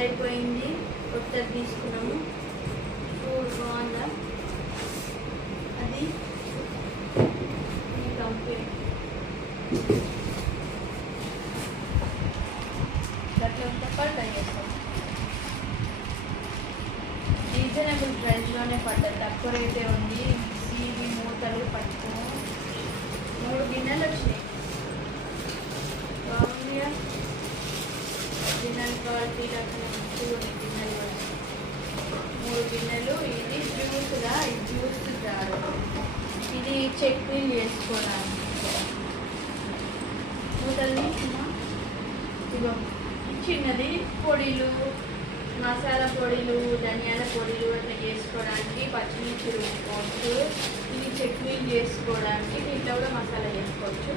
పాడైపోయింది, కొత్తది తీసుకున్నాము. చూడు బాగుందా అది, ఈ కంపెనీ గట్లంతా ట్రై చేస్తాం. రీజనబుల్ ప్రైస్లోనే పడ్డది, తక్కువ రేటే ఉంది. సీవి మూతలు పట్టుకో 3 గిన్నెలు వచ్చినాయి. బాగుందిగా, గిన్నెలు క్వాలిటీ అక్కడ మంచిగా ఉన్నాయి. గిన్నెలు కూడా 3 గిన్నెలు. ఇది జ్యూస్గా, ఇది జ్యూస్ జారు, ఇది చట్నీ చేసుకోవడానికి. మూతలు ఇదిగో చిన్నది, పొడిలు, మసాలా పొడిలు, ధనియాల పొడిలు అట్లా చేసుకోవడానికి, పచ్చిమిర్చి రుబ్బుకోవచ్చు. ఇది చట్నీ చేసుకోవడానికి, దీంట్లో కూడా మసాలా చేసుకోవచ్చు.